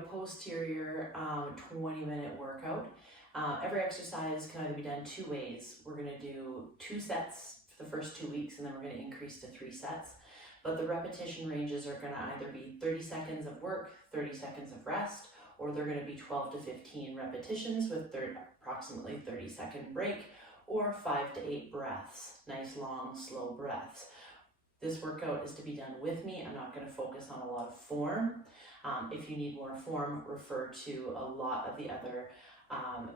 posterior 20-minute workout. Every exercise can either be done two ways. We're going to do 2 sets for the first 2 weeks, and then we're going to increase to 3 sets. But the repetition ranges are going to either be 30 seconds of work, 30 seconds of rest, or they're going to be 12 to 15 repetitions with approximately 30-second break, or 5 to 8 breaths, nice long slow breaths. This workout is to be done with me. I'm not going to focus on a lot of form. If you need more form, refer to a lot of the other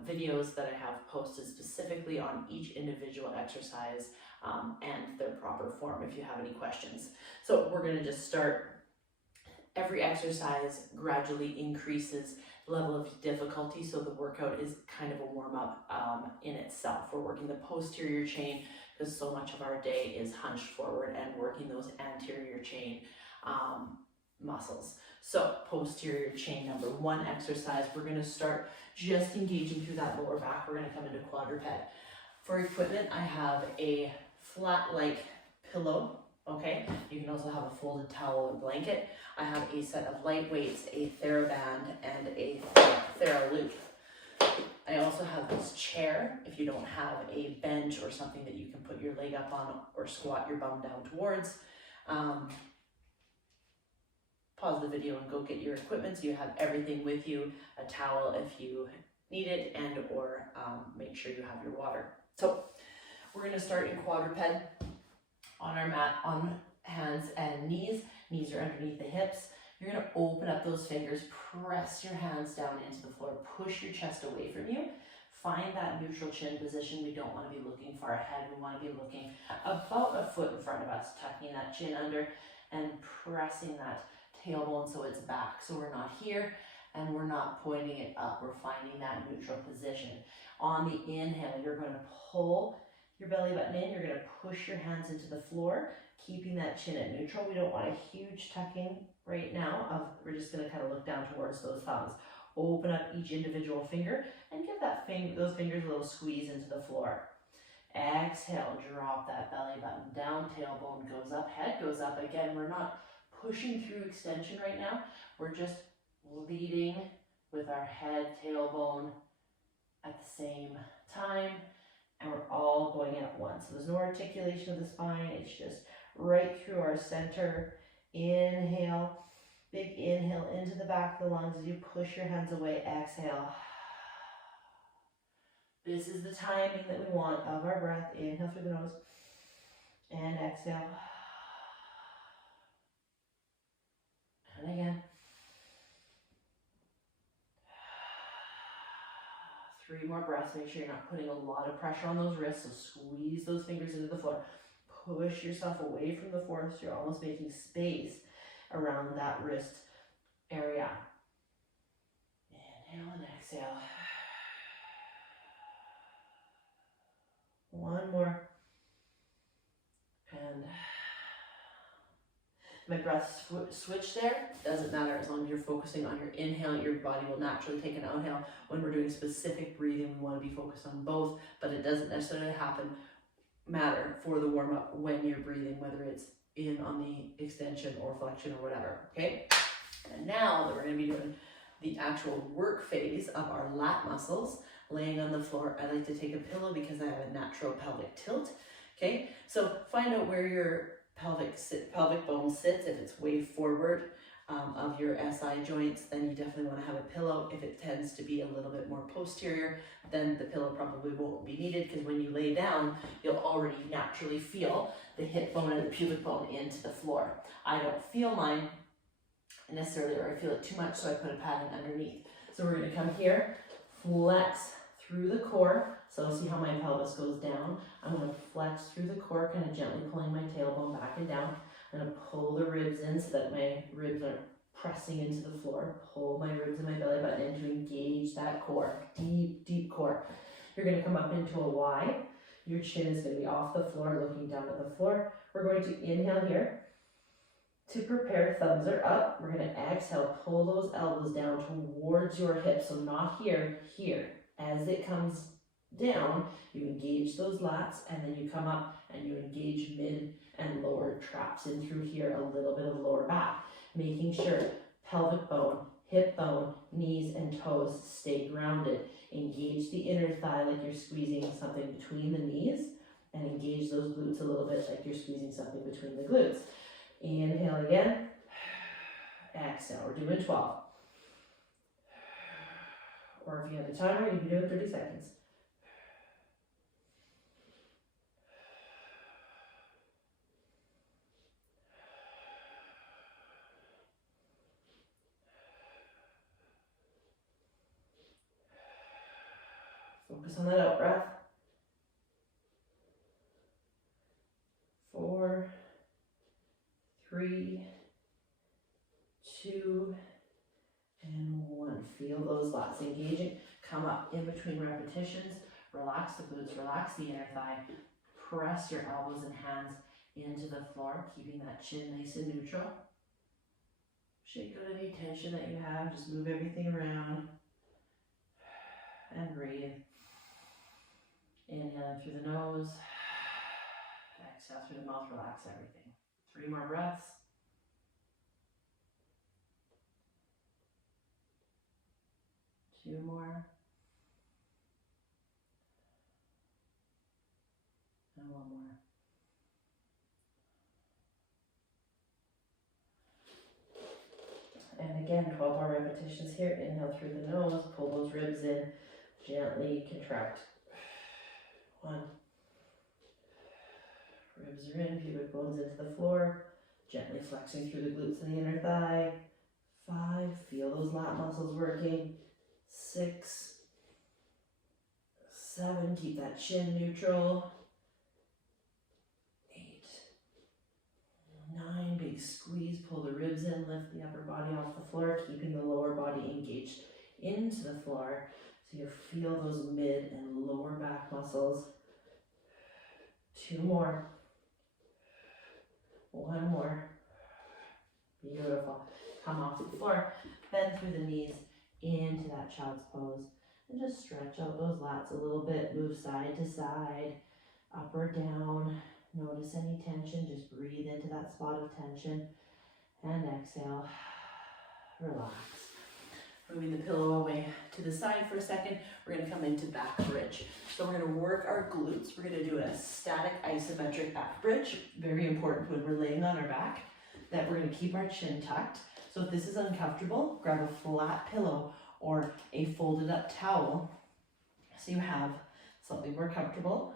videos that I have posted specifically on each individual exercise and their proper form if you have any questions. So we're going to just start. Every exercise gradually increases level of difficulty, so the workout is kind of a warm-up in itself. We're working the posterior chain because so much of our day is hunched forward and working those anterior chain muscles. So posterior chain number 1 exercise, we're going to start just engaging through that lower back. We're going to come into quadruped. For equipment, I have a flat-like pillow. Okay, you can also have a folded towel or blanket. I have a set of light weights, a Thera band, and a Thera loop. I also have this chair. If you don't have a bench or something that you can put your leg up on or squat your bum down towards, pause the video and go get your equipment so you have everything with you, a towel if you need it, and or make sure you have your water. So we're going to start in quadruped. On our mat, on hands and knees. Knees are underneath the hips. You're going to open up those fingers, press your hands down into the floor, push your chest away from you. Find that neutral chin position. We don't want to be looking far ahead. We want to be looking about a foot in front of us, tucking that chin under and pressing that tailbone so it's back. So we're not here and we're not pointing it up. We're finding that neutral position. On the inhale, you're going to pull your belly button in. You're going to push your hands into the floor, keeping that chin at neutral. We don't want a huge tucking right now. We're just going to kind of look down towards those thumbs. Open up each individual finger and give those fingers a little squeeze into the floor. Exhale, drop that belly button down, tailbone goes up, head goes up. Again, we're not pushing through extension right now. We're just leading with our head, tailbone at the same time. And we're all going at once. So there's no articulation of the spine. It's just right through our center. Inhale, big inhale into the back of the lungs as you push your hands away. Exhale. This is the timing that we want of our breath. Inhale through the nose and exhale. And again. 3 more breaths. Make sure you're not putting a lot of pressure on those wrists. So squeeze those fingers into the floor. Push yourself away from the floor so you're almost making space around that wrist area. Inhale and exhale. 1 more. And my breath switch there, doesn't matter as long as you're focusing on your inhale. Your body will naturally take an outhale. When we're doing specific breathing, we want to be focused on both, but it doesn't necessarily matter for the warm-up when you're breathing, whether it's in on the extension or flexion or whatever, okay? And now that we're going to be doing the actual work phase of our lat muscles, laying on the floor, I like to take a pillow because I have a natural pelvic tilt, okay? So find out where your pelvic bone sits. If it's way forward of your SI joints, then you definitely want to have a pillow. If it tends to be a little bit more posterior, then the pillow probably won't be needed, because when you lay down, you'll already naturally feel the hip bone and the pubic bone into the floor. I don't feel mine necessarily, or I feel it too much, so I put a padding underneath. So we're going to come here, flex through the core. So see how my pelvis goes down. I'm going to flex through the core, kind of gently pulling my tailbone back and down. I'm going to pull the ribs in so that my ribs are pressing into the floor. Pull my ribs and my belly button in to engage that core, deep, deep core. You're going to come up into a Y. Your chin is going to be off the floor, looking down at the floor. We're going to inhale here. To prepare, thumbs are up. We're going to exhale, pull those elbows down towards your hips. So not here, here. As it comes down, you engage those lats, and then you come up and you engage mid and lower traps in through here, a little bit of lower back, making sure pelvic bone, hip bone, knees and toes stay grounded. Engage the inner thigh like you're squeezing something between the knees, and engage those glutes a little bit like you're squeezing something between the glutes. Inhale again. Exhale. We're doing 12. Or if you have a timer, you can do it 30 seconds. Focus on that out breath. 4, 3, 2, and 1. Feel those lats engaging. Come up in between repetitions. Relax the glutes, relax the inner thigh. Press your elbows and hands into the floor, keeping that chin nice and neutral. Shake out any tension that you have. Just move everything around. And breathe. Inhale through the nose. Exhale through the mouth. Relax everything. 3 more breaths. Two more. And 1 more. And again, 12 more repetitions here. Inhale through the nose. Pull those ribs in. Gently contract. 1. Ribs are in. Pubic bones into the floor. Gently flexing through the glutes and the inner thigh. 5. Feel those lat muscles working. 6, 7. Keep that chin neutral. 8, 9. Big squeeze. Pull the ribs in. Lift the upper body off the floor, keeping the lower body engaged into the floor. So you feel those mid and lower back muscles. 2 more. 1 more. Beautiful. Come off the floor. Bend through the knees into that child's pose. And just stretch out those lats a little bit. Move side to side, up or down. Notice any tension. Just breathe into that spot of tension. And exhale. Relax. Moving the pillow away to the side for a second. We're going to come into back bridge. So we're going to work our glutes. We're going to do a static isometric back bridge. Very important when we're laying on our back, that we're going to keep our chin tucked. So if this is uncomfortable, grab a flat pillow or a folded up towel so you have something more comfortable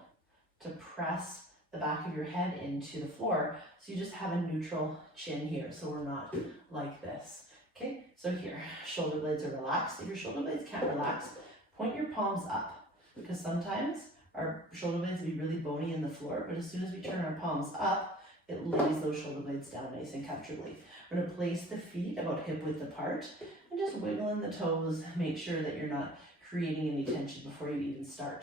to press the back of your head into the floor. So you just have a neutral chin here, so we're not like this. Okay, so here, shoulder blades are relaxed. If your shoulder blades can't relax, point your palms up, because sometimes our shoulder blades will be really bony in the floor, but as soon as we turn our palms up, it lays those shoulder blades down nice and comfortably. We're going to place the feet about hip width apart and just wiggle in the toes. Make sure that you're not creating any tension before you even start.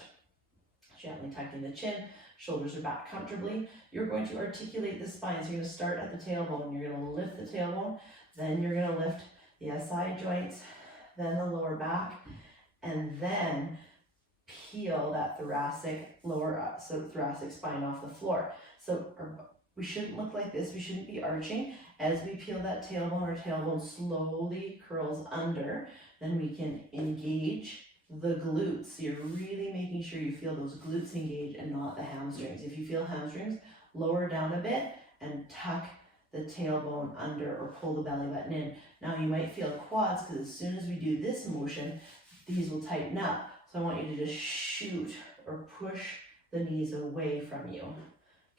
Gently tucking the chin, shoulders are back comfortably. You're going to articulate the spine. So you're going to start at the tailbone. You're going to lift the tailbone, then you're going to lift the SI joints, then the lower back, and then peel that thoracic thoracic spine off the floor. So we shouldn't look like this. We shouldn't be arching. As we peel that tailbone, our tailbone slowly curls under. Then we can engage the glutes. So you're really making sure you feel those glutes engage and not the hamstrings. If you feel hamstrings, lower down a bit and tuck the tailbone under or pull the belly button in. Now you might feel quads because as soon as we do this motion, these will tighten up. So I want you to just shoot or push the knees away from you.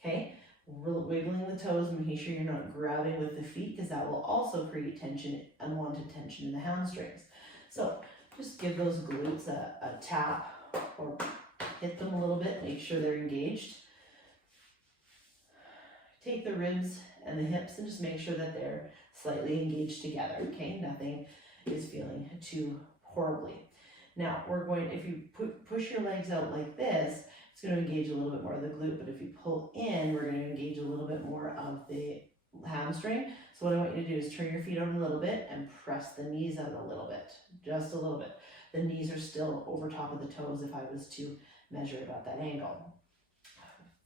Okay? Wiggling the toes, making sure you're not grabbing with the feet, because that will also create tension, unwanted tension in the hamstrings. So just give those glutes a tap or hit them a little bit, make sure they're engaged. Take the ribs and the hips and just make sure that they're slightly engaged together, okay? Nothing is feeling too horribly. Now, if you push your legs out like this, it's going to engage a little bit more of the glute, but if you pull in, we're going to engage a little bit more of the hamstring. So what I want you to do is turn your feet out a little bit and press the knees out a little bit, just a little bit. The knees are still over top of the toes if I was to measure it at that angle.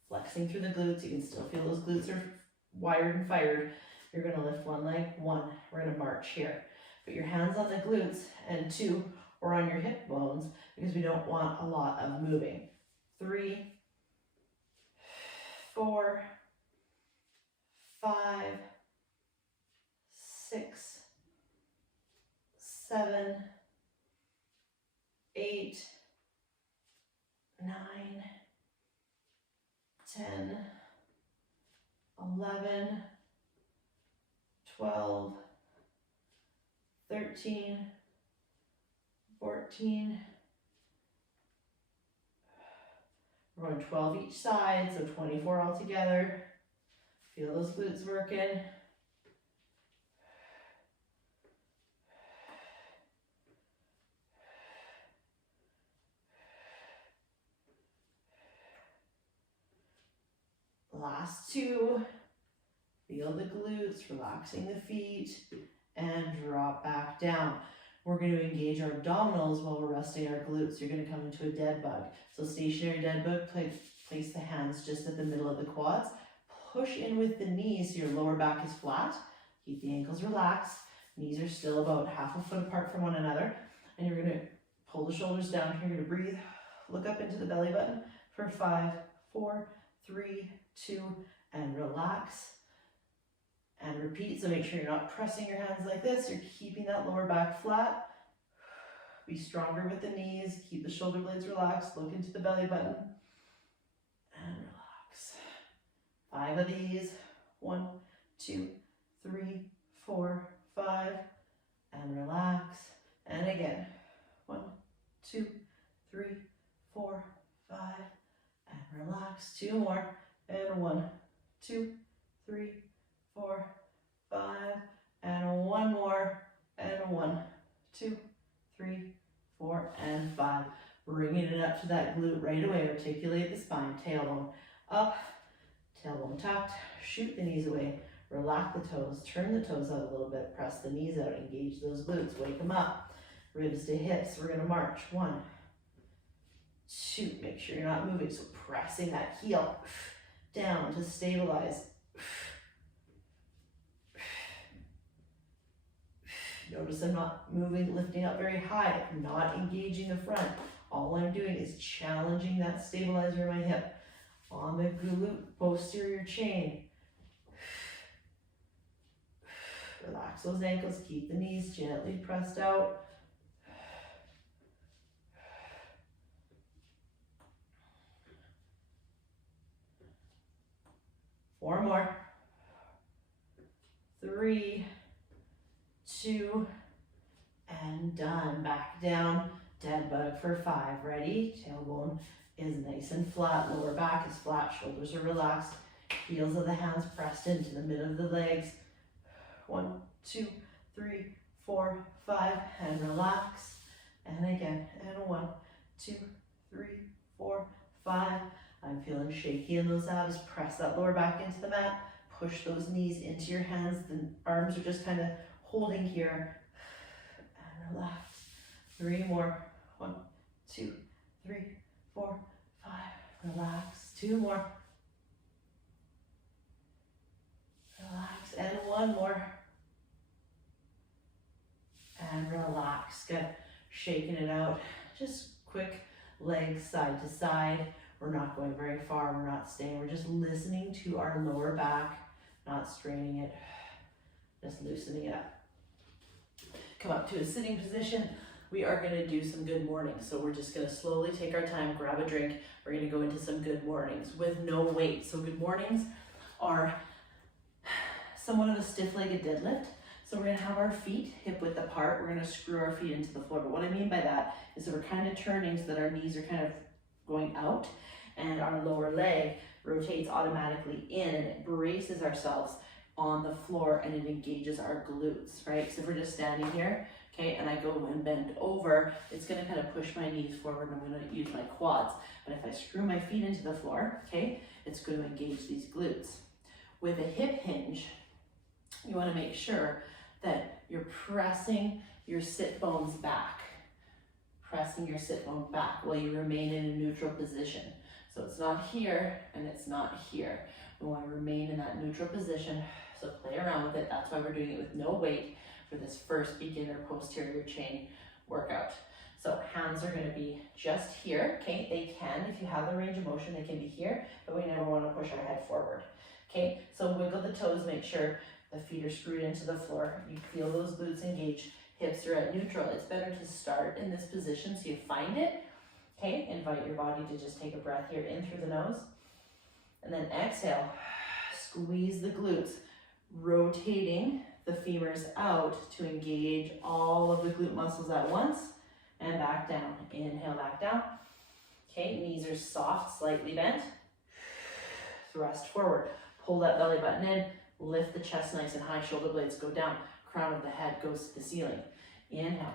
Flexing through the glutes, you can still feel those glutes are wired and fired. You're going to lift one leg, one. We're going to march here. Put your hands on the glutes, and 2, or on your hip bones, because we don't want a lot of moving. 3, 4, 5, 6, 7, 8, 9, 10, 11, 12, 13, 14. We're going 12 each side, so 24 all together. Feel those glutes working. Last 2. Feel the glutes, relaxing the feet, and drop back down. We're going to engage our abdominals while we're resting our glutes. You're going to come into a dead bug. So stationary dead bug, place the hands just at the middle of the quads. Push in with the knees so your lower back is flat. Keep the ankles relaxed. Knees are still about half a foot apart from one another. And you're going to pull the shoulders down. You're going to breathe. Look up into the belly button for 5, 4, 3, 2, and relax. And repeat, so make sure you're not pressing your hands like this. You're keeping that lower back flat. Be stronger with the knees. Keep the shoulder blades relaxed. Look into the belly button. And relax. 5 of these. 1, 2, 3, 4, 5. And relax. And again. 1, 2, 3, 4, 5. And relax. 2 more. And 1, 2, 3, 4, 5, and 1 more, and 1, 2, 3, 4, and 5. Bringing it up to that glute right away. Articulate the spine, tailbone up, tailbone tucked, shoot the knees away, relax the toes, turn the toes out a little bit, press the knees out, engage those glutes, wake them up, ribs to hips. We're going to march. 1, 2, make sure you're not moving, so pressing that heel down to stabilize. Notice I'm not moving, lifting up very high. I'm not engaging the front. All I'm doing is challenging that stabilizer in my hip. On the glute posterior chain. Relax those ankles. Keep the knees gently pressed out. Four more. 3, 2, and done. Back down, dead bug for 5. Ready? Tailbone is nice and flat, lower back is flat, shoulders are relaxed, heels of the hands pressed into the middle of the legs. 1, 2, 3, 4, 5, and relax. And again, and 1, 2, 3, 4, 5. I'm feeling shaky in those abs. Press that lower back into the mat. Push those knees into your hands. The arms are just kind of holding here. And relax. 3 more. 1, 2, 3, 4, 5. Relax. 2 more. Relax. And 1 more. And relax. Good. Shaking it out. Just quick legs side to side. We're not going very far. We're not staying. We're just listening to our lower back, not straining it, just loosening it up. Come up to a sitting position. We are going to do some good mornings. So we're just going to slowly take our time, grab a drink. We're going to go into some good mornings with no weight. So good mornings are somewhat of a stiff-legged deadlift. So we're going to have our feet hip width apart. We're going to screw our feet into the floor. But what I mean by that is that we're kind of turning so that our knees are kind of going out and our lower leg rotates automatically in, and it braces ourselves on the floor and it engages our glutes, right? So if we're just standing here, okay, and I go and bend over, it's gonna kind of push my knees forward and I'm gonna use my quads. But if I screw my feet into the floor, okay, it's gonna engage these glutes. With a hip hinge, you wanna make sure that you're pressing your sit bones back. Pressing your sit bone back while you remain in a neutral position. So it's not here and it's not here. We want to remain in that neutral position. So play around with it. That's why we're doing it with no weight for this first beginner posterior chain workout. So hands are gonna be just here, okay? They can, if you have the range of motion, they can be here, but we never wanna push our head forward, okay? So wiggle the toes, make sure the feet are screwed into the floor. You feel those glutes engage, hips are at neutral. It's better to start in this position so you find it, okay? Invite your body to just take a breath here in through the nose. And then exhale, squeeze the glutes, rotating the femurs out to engage all of the glute muscles at once. And back down, inhale back down. Okay, knees are soft, slightly bent. Thrust forward, pull that belly button in, lift the chest nice and high, shoulder blades go down, crown of the head goes to the ceiling. Inhale.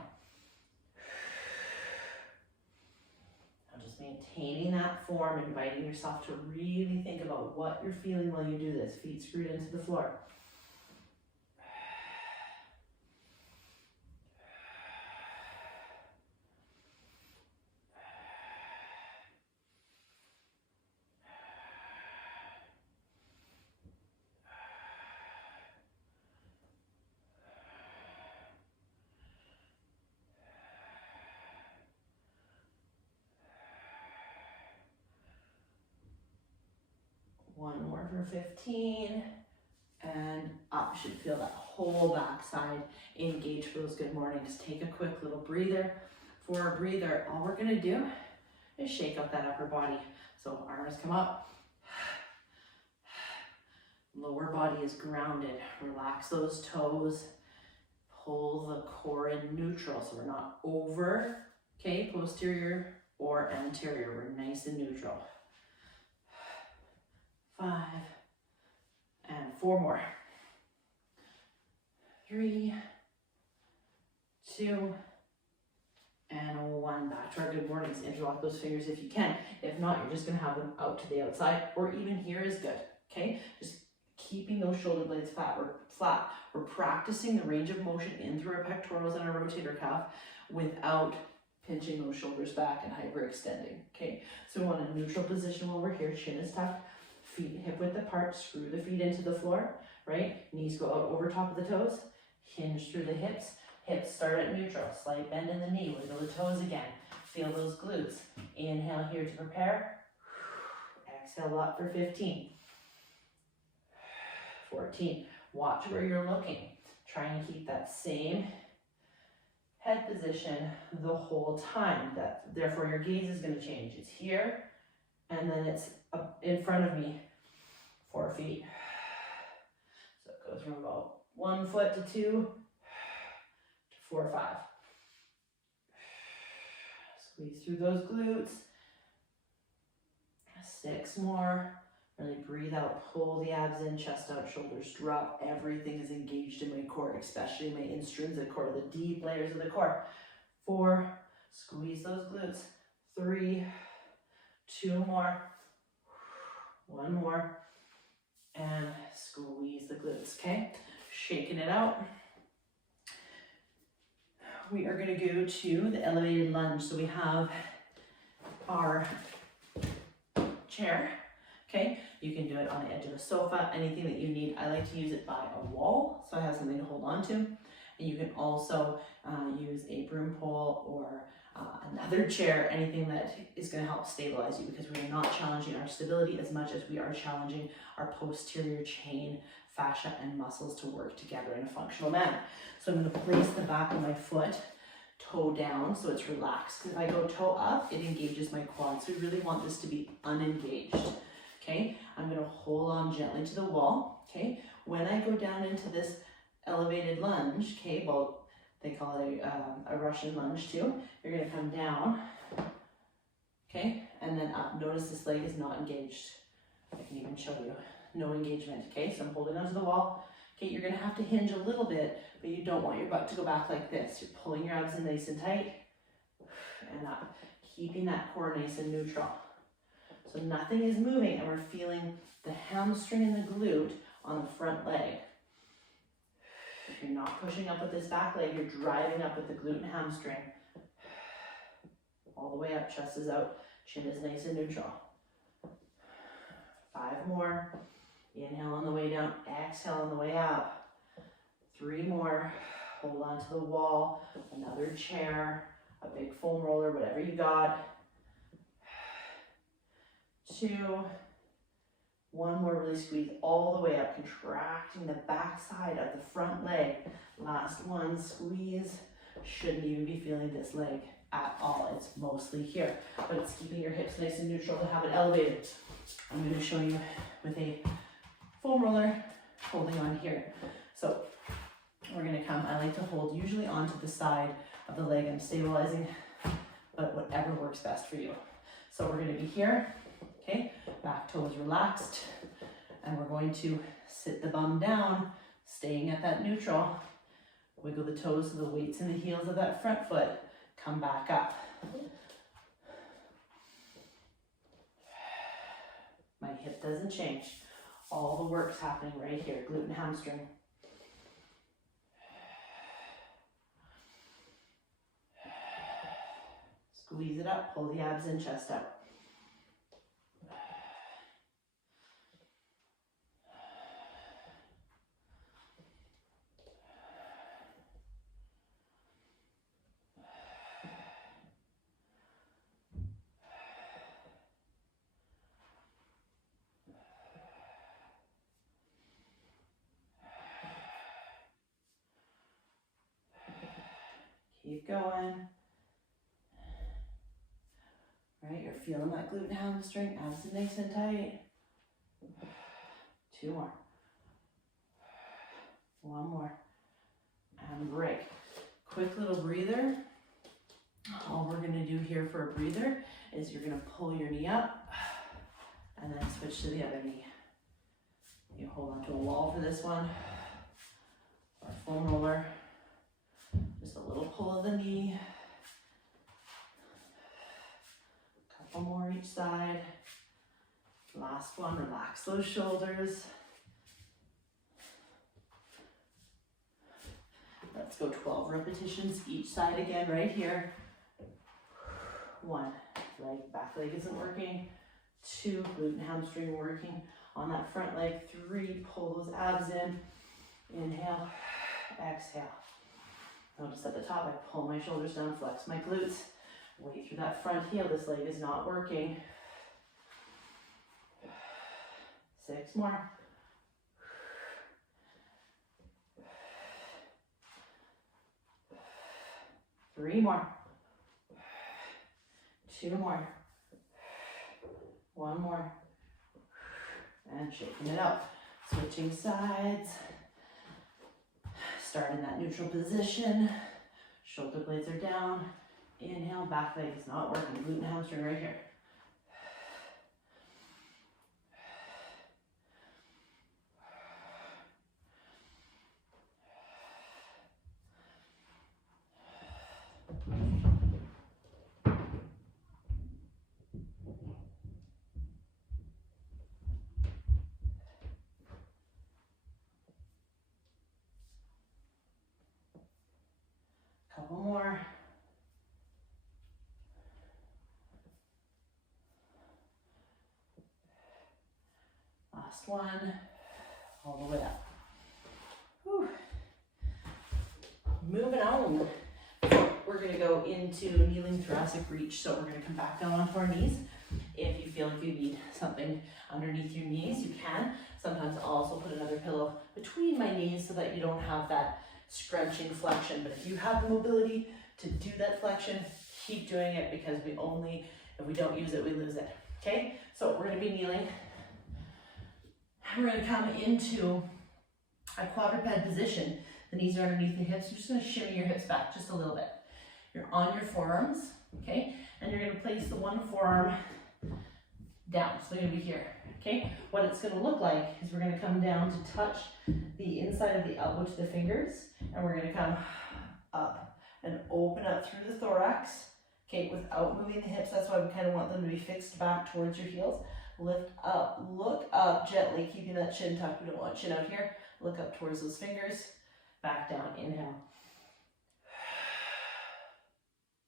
Now just maintaining that form, inviting yourself to really think about what you're feeling while you do this. Feet screwed into the floor. One more for 15, and up. You should feel that whole backside engage for those good mornings. Take a quick little breather. For a breather, all we're gonna do is shake out that upper body. So arms come up, lower body is grounded. Relax those toes, pull the core in neutral, so we're not over, okay, posterior or anterior. We're nice and neutral. 5, and 4 more. 3, 2, and 1. Back to our good mornings. Interlock those fingers if you can. If not, you're just gonna have them out to the outside, or even here is good, okay? Just keeping those shoulder blades flat. We're practicing the range of motion in through our pectorals and our rotator cuff without pinching those shoulders back and hyperextending, okay? So we want a neutral position while we're here. Chin is tucked. Feet hip width apart, screw the feet into the floor, right? Knees go out over top of the toes, hinge through the hips. Hips start at neutral, slight bend in the knee, wiggle the toes again. Feel those glutes. Inhale here to prepare. Exhale up for 15. 14. Watch where you're looking. Try and keep that same head position the whole time. Therefore your gaze is going to change. It's here, and then it's up in front of me, 4 feet. So it goes from about 1 foot to 2 to 4 or 5. Squeeze through those glutes. 6 more. Really breathe out, pull the abs in, chest out, shoulders drop. Everything is engaged in my core, especially my intrinsic core, the deep layers of the core. 4, squeeze those glutes. 3, 2 more. 1 more, and squeeze the glutes, okay? Shaking it out. We are gonna go to the elevated lunge. So we have our chair, okay? You can do it on the edge of a sofa, anything that you need. I like to use it by a wall, so I have something to hold on to. And you can also use a broom pole or another chair, anything that is going to help stabilize you, because we are not challenging our stability as much as we are challenging our posterior chain, fascia, and muscles to work together in a functional manner. So I'm going to place the back of my foot toe down so it's relaxed. Because if I go toe up, it engages my quads. So we really want this to be unengaged. Okay, I'm going to hold on gently to the wall. Okay, when I go down into this elevated lunge, okay, well, they call it a Russian lunge too. You're going to come down, okay, and then up. Notice this leg is not engaged. I can even show you. No engagement, okay? So I'm holding onto the wall. Okay, you're going to have to hinge a little bit, but you don't want your butt to go back like this. You're pulling your abs in nice and tight, and up. Keeping that core nice and neutral. So nothing is moving, and we're feeling the hamstring and the glute on the front leg. You're not pushing up with this back leg, you're driving up with the glute and hamstring. All the way up, chest is out, chin is nice and neutral. 5 more. Inhale on the way down, exhale on the way up. 3 more. Hold on to the wall, another chair, a big foam roller, whatever you got. 2, 1 more, really squeeze all the way up, contracting the back side of the front leg. Last one, squeeze. Shouldn't even be feeling this leg at all. It's mostly here, but it's keeping your hips nice and neutral to have it elevated. I'm going to show you with a foam roller, holding on here. So we're going to come, I like to hold usually onto the side of the leg. I'm stabilizing, but whatever works best for you. So we're going to be here, okay, back toes relaxed, and we're going to sit the bum down, staying at that neutral. Wiggle the toes so the weight's in the heels of that front foot. Come back up. My hip doesn't change. All the work's happening right here, glute and hamstring. Squeeze it up, pull the abs in, chest out. Keep going. Right, you're feeling that glute and hamstring, abs are nice and tight. 2 more. 1 more. And break. Quick little breather. All we're gonna do here for a breather is you're gonna pull your knee up and then switch to the other knee. You hold onto a wall for this one, or foam roller. Just a little pull of the knee. Couple more each side. Last one, relax those shoulders. Let's go 12 repetitions each side again, right here. 1, back leg isn't working. 2, glute and hamstring working on that front leg. 3, pull those abs in. Inhale, exhale. Notice at the top, I pull my shoulders down, flex my glutes. Weight through that front heel. This leg is not working. 6 more. 3 more. 2 more. 1 more. And shaking it out. Switching sides. Start in that neutral position. Shoulder blades are down. Inhale, back leg is not working. Glute and hamstring right here. Couple more. Last one. All the way up. Whew. Moving on. We're going to go into kneeling thoracic reach. So we're going to come back down onto our knees. If you feel like you need something underneath your knees, you can. Sometimes I'll also put another pillow between my knees so that you don't have that scrunching flexion. But if you have the mobility to do that flexion, keep doing it, because if we don't use it, we lose it. Okay, so we're going to be kneeling. We're going to come into a quadruped position. The knees are underneath the hips. You're just going to shimmy your hips back just a little bit. You're on your forearms, okay, and you're going to place the one forearm down. So they're going to be here. Okay, what it's going to look like is we're going to come down to touch the inside of the elbow to the fingers, and we're going to come up and open up through the thorax, okay, without moving the hips. That's why we kind of want them to be fixed back towards your heels. Lift up, look up gently, keeping that chin tucked. We don't want chin out here. Look up towards those fingers, back down, inhale.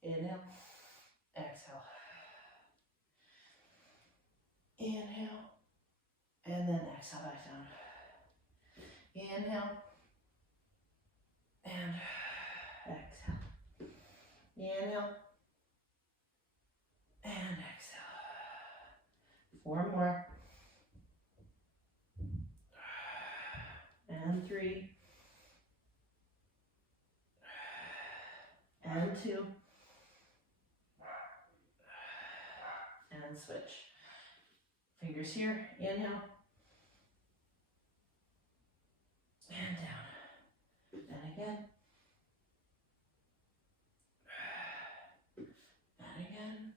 Inhale, exhale. Inhale. And then exhale back down. Inhale. And Inhale. And exhale. 4 more. And 3. And 2. And switch. Fingers here, inhale. And down. And again. And again.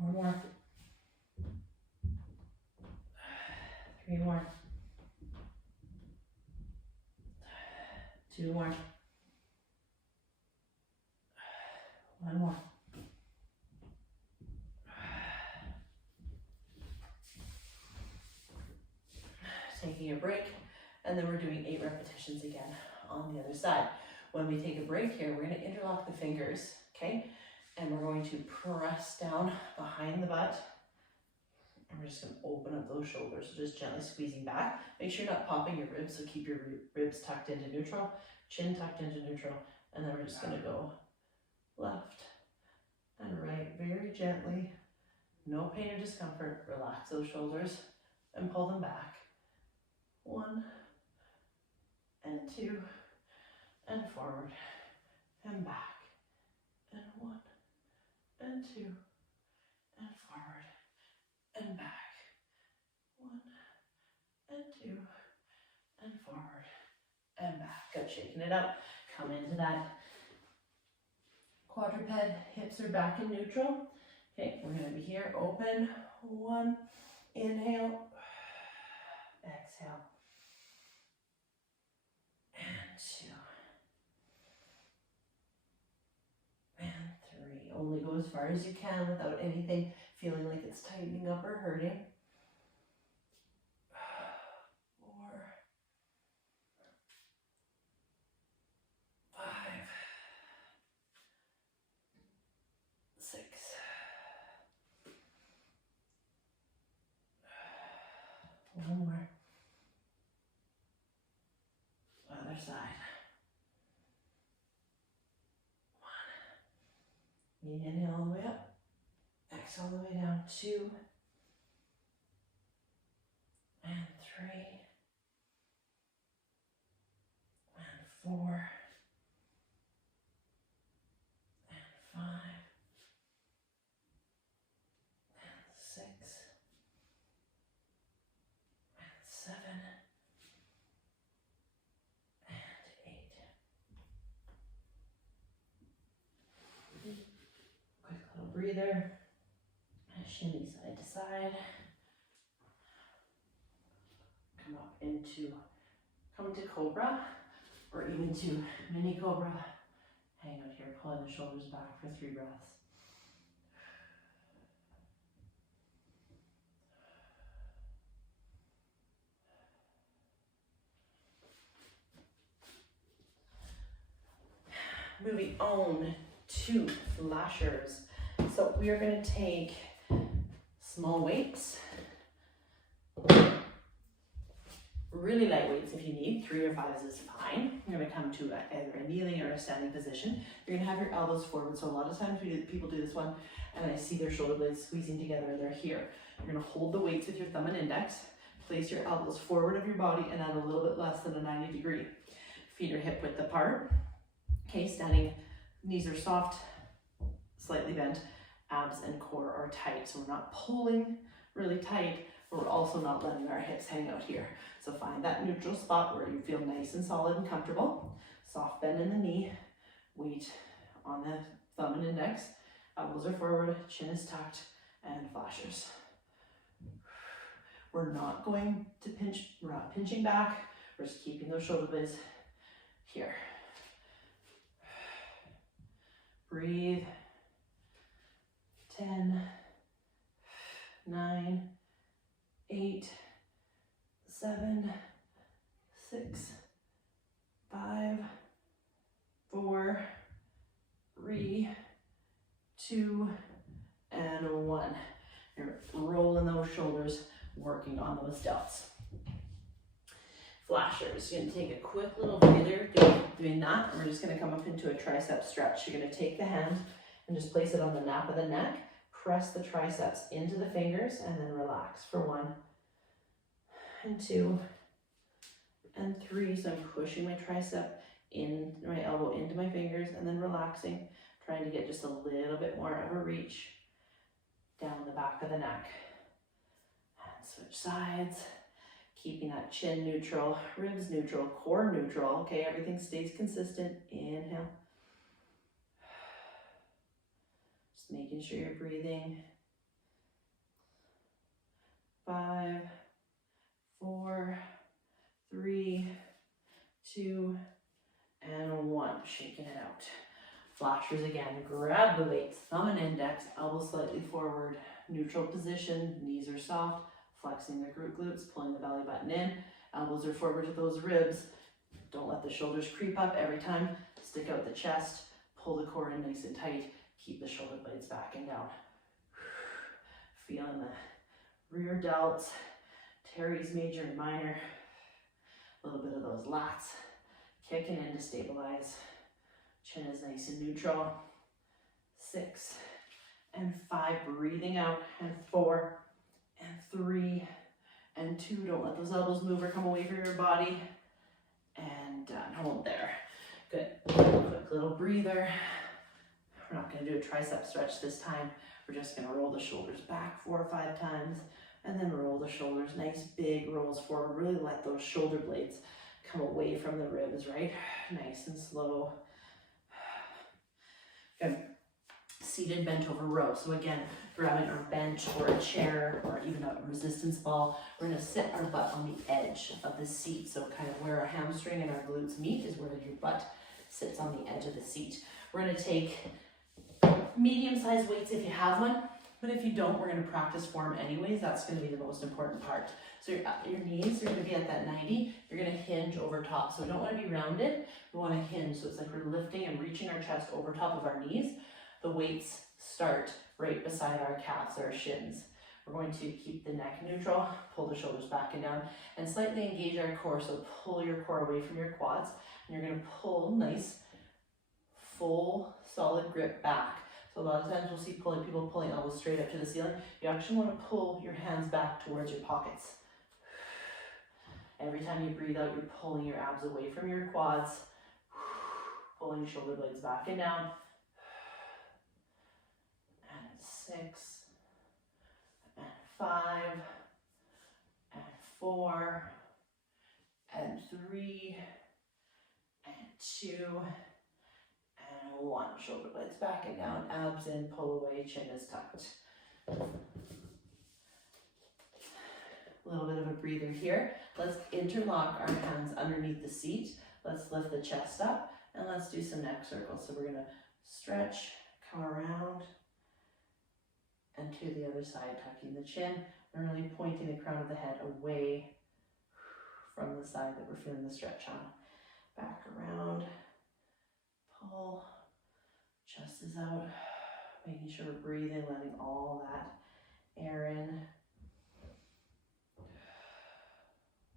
4 more. 3 more. 2 more. 1 more. Taking a break, and then we're doing 8 repetitions again on the other side. When we take a break here, we're going to interlock the fingers, okay? And we're going to press down behind the butt. And we're just going to open up those shoulders, so just gently squeezing back. Make sure you're not popping your ribs, so keep your ribs tucked into neutral, chin tucked into neutral, and then we're just going to go left and right very gently. No pain or discomfort. Relax those shoulders and pull them back. 1 and 2 and forward and back. And 1 and 2 and forward and back. 1 and 2 and forward and back. Good, shaking it out. Come into that quadruped. Hips are back in neutral. Okay, we're going to be here. Open. 1. Inhale. Exhale. And 2. And 3. Only go as far as you can without anything feeling like it's tightening up or hurting. 4. 5. 6. 1 more. Other side. 1. Inhale all the way up. Exhale all the way down. 2. And 3. And 4. And 5. And 6. And 7. And 8. Quick little breather. Shimmy side to side. Come into cobra, or even to mini cobra. Hang out here, pulling the shoulders back for 3 breaths. Moving on to flashers. So we are going to take small weights, really light weights if you need. 3 or 5 is fine. You're going to come to either a kneeling or a standing position. You're going to have your elbows forward. So a lot of times people do this one and I see their shoulder blades squeezing together and they're here. You're going to hold the weights with your thumb and index. Place your elbows forward of your body and at a little bit less than a 90 degree. Feet are hip width apart. Okay, standing, knees are soft, slightly bent. Abs and core are tight, so we're not pulling really tight, but we're also not letting our hips hang out here. So find that neutral spot where you feel nice and solid and comfortable. Soft bend in the knee, weight on the thumb and index. Elbows are forward, chin is tucked, and flashers. We're not going to pinch, we're not pinching back, we're just keeping those shoulder blades here. Breathe. 10, 9, 8, 7, 6, those delts. Flashers, you're gonna take a quick little breather doing that, and we're just gonna come up into a tricep stretch. You're gonna take the hand and just place it on the nape of the neck, press the triceps into the fingers, and then relax for 1 and 2 and 3. So I'm pushing my tricep in, my elbow into my fingers, and then relaxing, trying to get just a little bit more of a reach down the back of the neck. And switch sides, keeping that chin neutral, ribs neutral, core neutral. Okay, everything stays consistent. Inhale. Just making sure you're breathing. 5, 4, 3, 2, and 1. Shaking it out. Flashers again. Grab the weights, thumb and index, elbow slightly forward, neutral position, knees are soft, flexing the glutes, pulling the belly button in, elbows are forward to those ribs. Don't let the shoulders creep up every time. Stick out the chest, pull the core in nice and tight, keep the shoulder blades back and down. Feeling the rear delts, teres major and minor, a little bit of those lats, kicking in to stabilize. Chin is nice and neutral. 6 and 5, breathing out, and 4 and 3 and 2. Don't let those elbows move or come away from your body. And done. Hold there. Good. Quick little breather. We're not going to do a tricep stretch this time. We're just going to roll the shoulders back 4 or 5 times, and then roll the shoulders. Nice big rolls forward. Really let those shoulder blades come away from the ribs, right? Nice and slow. Good. Seated bent over row. So again, grabbing our bench or a chair or even a resistance ball, we're going to sit our butt on the edge of the seat. So kind of where our hamstring and our glutes meet is where your butt sits on the edge of the seat. We're going to take medium-sized weights if you have one, but if you don't, we're going to practice form anyways. That's going to be the most important part. So your knees are going to be at that 90. You're going to hinge over top. So we don't want to be rounded. We want to hinge. So it's like we're lifting and reaching our chest over top of our knees. The weights start right beside our calves, our shins. We're going to keep the neck neutral, pull the shoulders back and down, and slightly engage our core. So pull your core away from your quads, and you're going to pull nice, full, solid grip back. So a lot of times we'll see people pulling elbows straight up to the ceiling. You actually want to pull your hands back towards your pockets. Every time you breathe out, you're pulling your abs away from your quads, pulling your shoulder blades back and down. And 6, and 5, and 4, and 3, and 2, and 1. Shoulder blades back and down, abs in, pull away, chin is tucked. A little bit of a breather here. Let's interlock our hands underneath the seat. Let's lift the chest up, and let's do some neck circles. So we're gonna stretch, come around, and to the other side, tucking the chin, and really pointing the crown of the head away from the side that we're feeling the stretch on. Back around, pull, chest is out, making sure we're breathing, letting all that air in.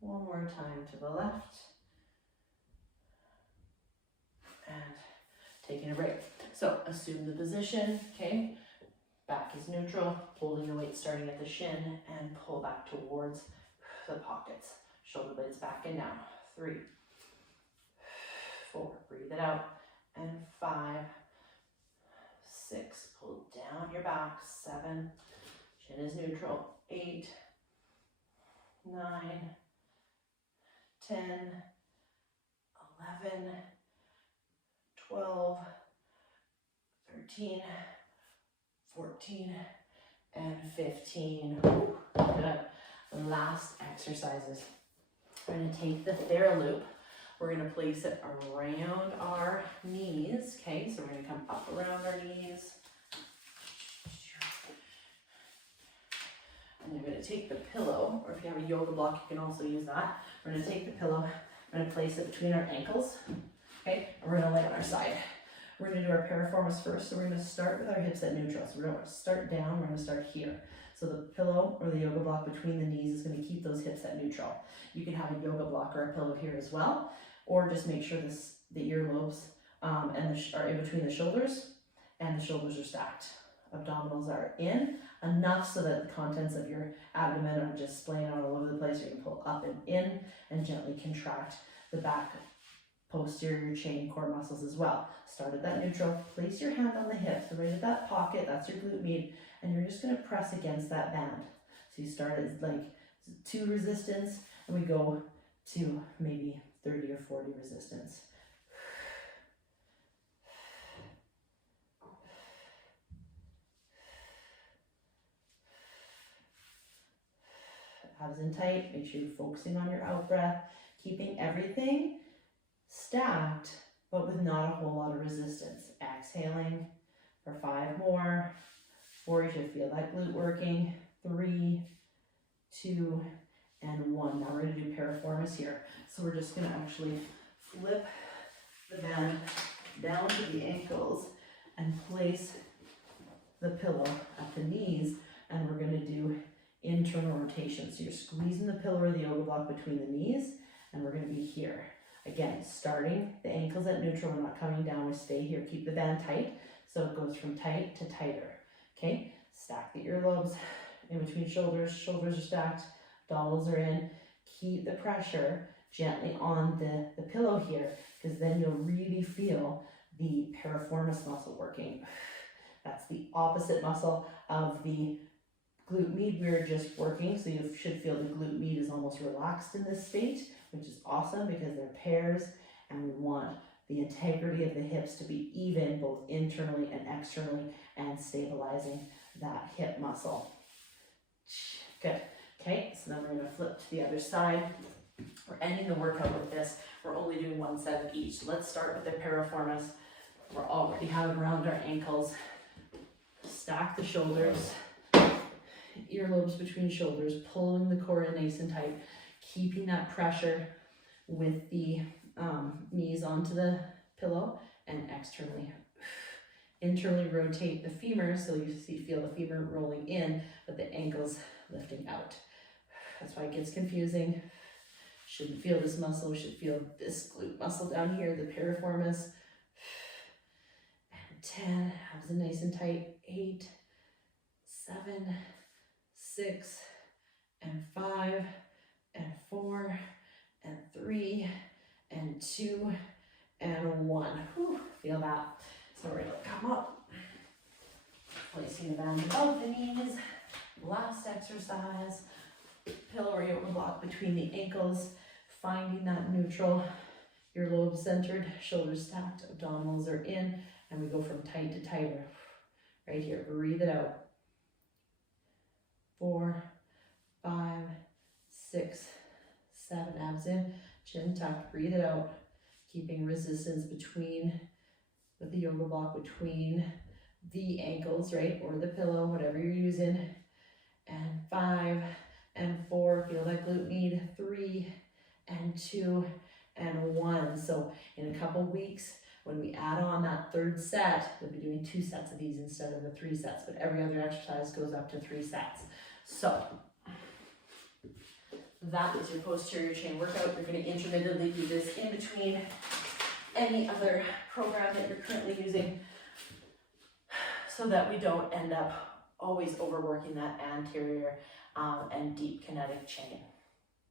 One more time to the left. And taking a break. So assume the position, okay? Back is neutral, holding the weight starting at the shin, and pull back towards the pockets. Shoulder blades back and down. 3, 4, breathe it out. And 5, 6, pull down your back. 7, chin is neutral. 8, 9, 10, 11, 12, 13, 14, and 15. Good. Last exercises. We're going to take the Thera loop. We're going to place it around our knees. Okay, so we're going to come up around our knees. And you're going to take the pillow, or if you have a yoga block, you can also use that. We're going to take the pillow, we're going to place it between our ankles, okay? And we're going to lay on our side. We're gonna do our piriformis first, so we're gonna start with our hips at neutral. So we're gonna start down, we're gonna start here. So the pillow or the yoga block between the knees is gonna keep those hips at neutral. You can have a yoga block or a pillow here as well, or just make sure the earlobes are in between the shoulders, and the shoulders are stacked. Abdominals are in, enough so that the contents of your abdomen are just splaying out all over the place. You're gonna pull up and in and gently contract the back posterior chain core muscles as well. Start at that neutral, place your hand on the hip, so right at that pocket, that's your glute med, and you're just gonna press against that band. So you start at like 2 resistance, and we go to maybe 30 or 40 resistance. Abs in tight, make sure you're focusing on your out breath, keeping everything stacked, but with not a whole lot of resistance. Exhaling for 5 more, 4, you should feel that glute working, 3, 2, and 1. Now we're gonna do piriformis here. So we're just gonna actually flip the band down to the ankles and place the pillow at the knees, and we're gonna do internal rotation. So you're squeezing the pillow or the yoga block between the knees, and we're gonna be here. Again, starting the ankles at neutral, we're not coming down, we stay here, keep the band tight, so it goes from tight to tighter, okay? Stack the earlobes in between shoulders, shoulders are stacked, abdominals are in, keep the pressure gently on the pillow here, because then you'll really feel the piriformis muscle working. That's the opposite muscle of the glute med we were just working, so you should feel the glute med is almost relaxed in this state, which is awesome because they're pairs, and we want the integrity of the hips to be even both internally and externally, and stabilizing that hip muscle. Good. Okay, so then we're going to flip to the other side. We're ending the workout with this. We're only doing 1 set of each. So let's start with the piriformis. We're already have it around our ankles. Stack the shoulders, earlobes between shoulders, pulling the core in nice and tight, keeping that pressure with the knees onto the pillow, and externally. Internally rotate the femur, so you feel the femur rolling in, but the ankles lifting out. That's why it gets confusing. Shouldn't feel this muscle, should feel this glute muscle down here, the piriformis. And 10, abs are nice and tight, 8, 7, 6, and 5, and 4, and 3, and 2, and 1. Whew, feel that. So we're gonna come up, placing the band above the knees. Last exercise, pillow or yoga block between the ankles, finding that neutral, earlobe centered, shoulders stacked, abdominals are in, and we go from tight to tighter. Right here, breathe it out. 4, 5, 6, 7, abs in, chin tucked, breathe it out, keeping resistance between, with the yoga block between the ankles, right, or the pillow, whatever you're using. And 5, and 4, feel that glute med, 3, and 2, and 1. So in a couple weeks, when we add on that 3rd set, we'll be doing 2 sets of these instead of the 3 sets, but every other exercise goes up to 3 sets. So that is your posterior chain workout. You're going to intermittently do this in between any other program that you're currently using, so that we don't end up always overworking that anterior and deep kinetic chain.